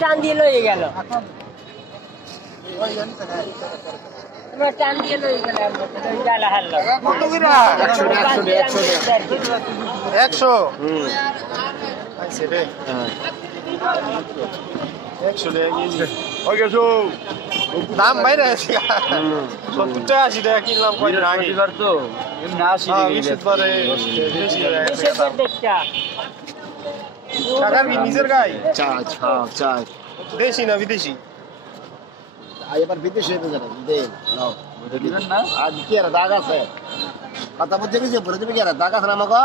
টান দিয়ে লয়ে গেল টান দিয়ে লয়ে গেল কত করে 100 আইছে রে 100 টাকা কেজি ওই গেছো দাম বাইরে আছে 70 টাকা 80 টাকা কিনলাম কয়দিন আগে তো এমনি 80 টাকা পরে বেশি হয়ে গেছে টাকার কি নিজের গাই চার্জ চার্জ দেশি না বিদেশি এবার বিদেশে যেতে যাবে দেন নাও বুঝে দিবেন না আর কি আর দাগ আছে কথা বলতে গেছে বলে দেবে কি আর দাগ আছে না আমাকে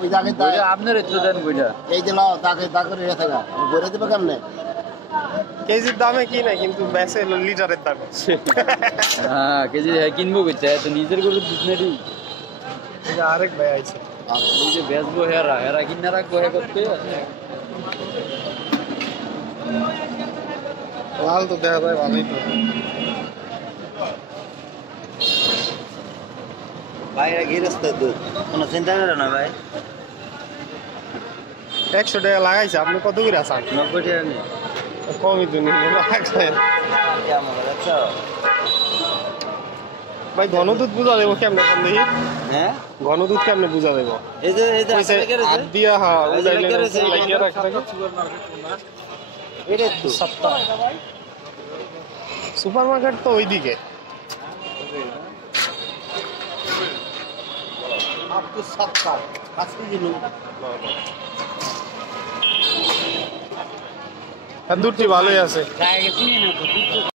ওই দাগে দাগ আপনার একটু দেন বুঝা এই যে লাও দাগে দাগ করে রেখে গা বলে দেবে কেমনে কেজির দামে কি না কিন্তু বেচে লিটারের দামে হ্যাঁ কেজি কিনবো কইতে তো নিজের গরু বিজনেসই এই যে আরেক ভাই আইছে এই যে বেচবো হেরা কিনা রাখবো হে করতে লাল তো দেখা যায় ভালোই তো বাইরে গিরস্ত দুধ কোনো চিন্তা করে না ভাই 100 টাকা লাগাইছে আপনি কত করে আছেন 90 টাকা নি কমই তো নিলেন রাখলেন কেমন লাগছে ভাই ঘন দুধ বুঝা দেবো কেমনে কোন দেখি হ্যাঁ ঘন দুধ কেমনে বুঝা দেবো এই যে কইছে হাত দিয়া হ্যাঁ উলাইলে লাগিয়ে রাখতে এটা তো সপ্তাহ সুপারমার্কেট তো ওইদিকে আপ তো 70 আজকে দিন আর দুধটি ভালোই আছে গায়ে গেছি না